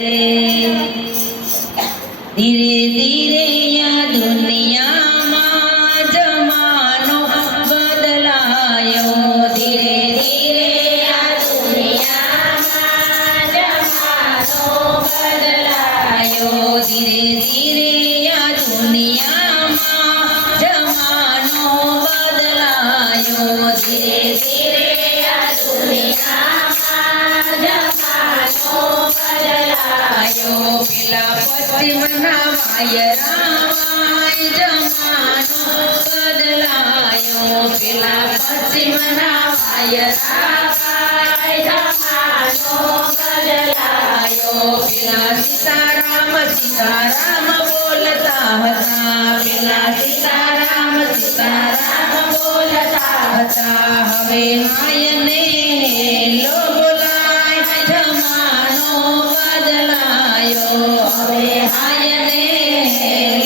धीरे धीरे या दुनिया में जमानो बदलायो। धीरे धीरे या दुनिया में जमानो बदलायो। धीरे धीरे या दुनिया में जमानो बदलायो। धीरे धीरे या दुनिया में जमानो बदलायो। पिला पश्चिमना वायरामाय जमानो बदलायो। पिला पश्चिमना वायरामाय जमानो बदलायो। पिला सीताराम सीताराम बोलता हता। पिला सीताराम सीताराम बोलता हता। हवे हायने लो बोलाय जमानो बदलायो। हवे हायने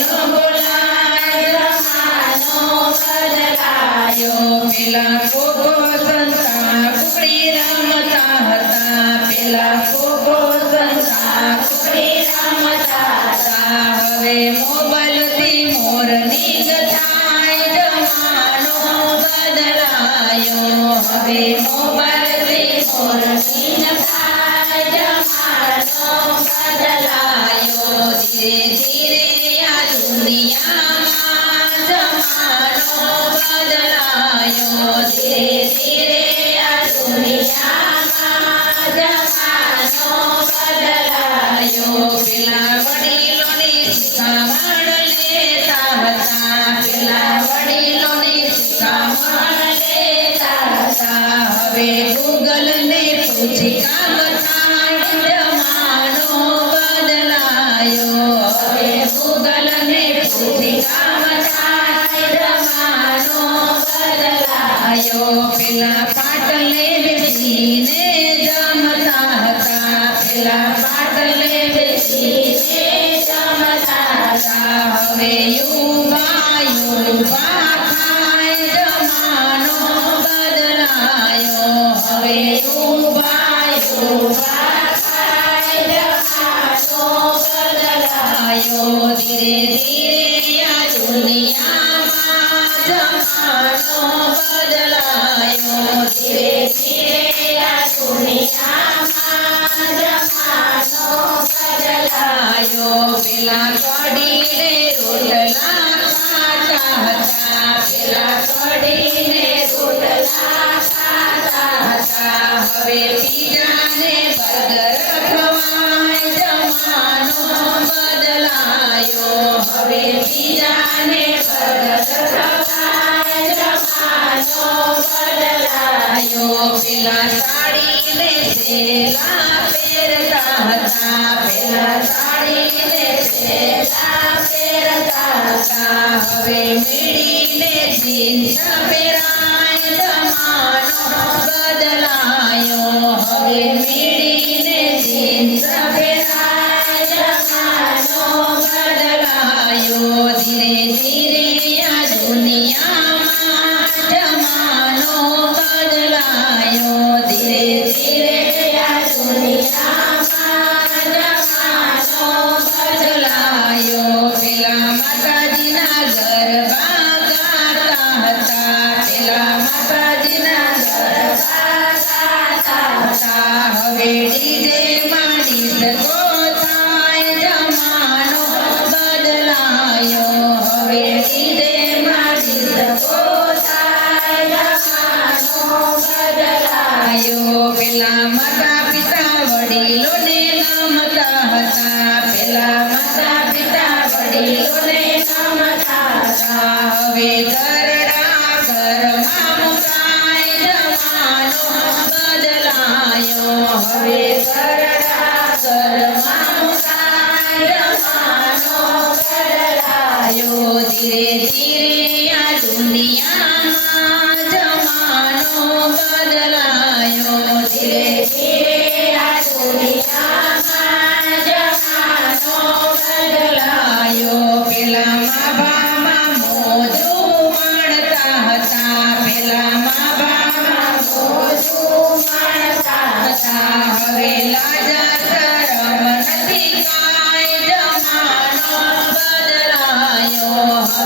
लो बोलाय जमानो बदलायो। पेला कोको संता कुकड़ी रमता हता। पेला कोको संता कुकड़ी रमता हता। हवे मोबाइल थी मोरनी गथाय जमानो बदलायो। हवे मोबाइल थी मोरनी गथाय जमानो बदलायो। धीरे धीरे या दुनिया में जमानो बदलायो। धीरे धीरे या दुनिया में जमानो बदलायो। पेला वडीलोनी शिखामण लेता हता। पेला वडीलोनी शिखामण लेता हता। हवे गूगल ने पूछी काम थाय जमानो बदलायो। हवे गूगल ने पूछी काम थाय जमानो बदलायो। पेला पाटले बेसीने जमता हता। पेला पाटले बेसीने जमता हता। हवे युवा युवा खाय जमानो बदलायो। हवे युवा युवा खाय जमानो बदलायो। धीरे धीरे या दुनिया में जमानो बदलायो। धीरे धीरे या दुनिया में जमानो बदलायो। पेला कढ़ीने रोटला खाता हता। पेला कढ़ीने रोटला खाता हता। हवे पिज़्ज़ा ने बर्गर खवाय जमानो बदलायो। हवे पिज़्ज़ा ने बर्गर खवाय जमानो बदलायो। पेला साड़ी ने सेला पेरता हता। पेला साड़ी ने सेला पेरता हता। हवे मीड़ी ने जीन्स पेराय जमानो बदलायो। हवे मीड़ी ने जीन्स पेराय जमानो बदलायो। धीरे धीरे या दुनिया में जमानो बदलायो। धीरे धीरे या दुनिया में जमानो बदलायो। पेला माताजीना गरबा गाता हता। पेला माताजीना गरबा गाता हता। हवे डीजे मानी सको थाय जमानो बदलायो। हवे डीजे मानी सको थाय जमानो बदलायो। पेला माता पिता वडीलोने नमता हता। पेला माता पिता वडीलोने नमता हता। हवे घरડા ઘરમાં મુકાય જમાનો બદલાયો। હવે ઘરડા ઘરમાં મુકાય જમાનો બદલાયો। ધીરે ધીરે આ દુનિયા में जमानो बदलायो। धीरे धीरे आ दुनिया में जमानो बदलायो। पेला माँ बाबा मोजू माणता हता। पेला माँ बाबा मोजू माणता हता। हवे लाजा शरम નથી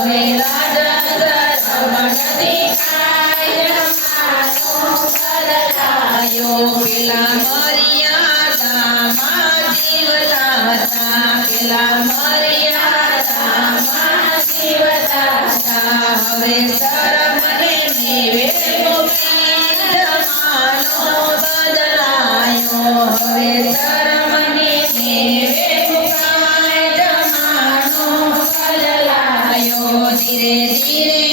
હવે રાજા રમણથી કાય જમાનો બદલાયો પેલા મર્યાદામાં જીવતા હતા પેલા મર્યાદામાં જીવતા હતા હવે શરમને નેવે મૂકી જમાનો બદલાયો હવે શરમને નેવે મુકાય જમાનો બદલાયો ધીરે ધીરે